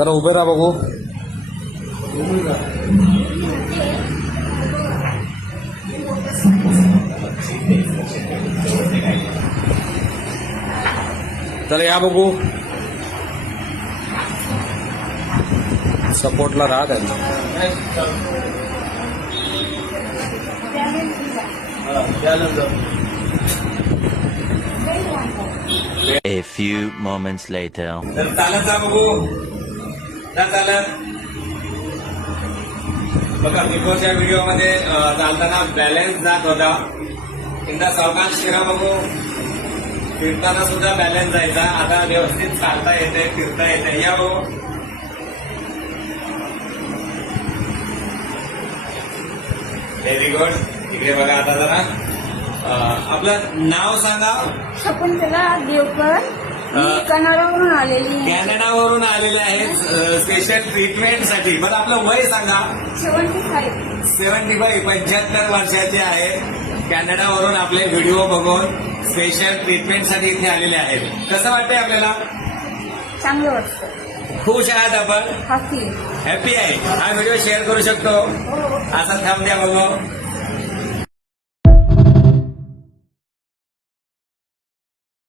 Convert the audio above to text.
जरा उभे राहा बघू. चला या बघू. सपोर्टला राहा त्यांना. A few moments later. तर चालत जा बघू. चालत बघा, बिफोरच्या व्हिडिओमध्ये चालताना बॅलन्स जात होता. एकदा सावकाश फिरा बघू. फिरताना सुद्धा बॅलन्स जायचा. आता व्यवस्थित चालता येते, फिरता येते. या बघू. Very good. इकडे बघा. आता जरा आपलं नाव सांगा. शकुंतला देवकर. मी कन्नडवरून आलेली आहे. कॅनडावरून आलेले आहेत स्पेशल ट्रीटमेंटसाठी. बरं, आपलं वय सांगा. 75. 75 वर्षाचे आहे. कॅनडावरून आपले व्हिडिओ बघून स्पेशल ट्रीटमेंटसाठी इथे आलेले आहेत. कसं वाटतंय आपल्याला? चांगलं वाटतं. खुश आहात आपण? हॅपी. हॅपी आहे. हा व्हिडिओ शेअर करू शकतो. हो. असा थांब द्या बघू.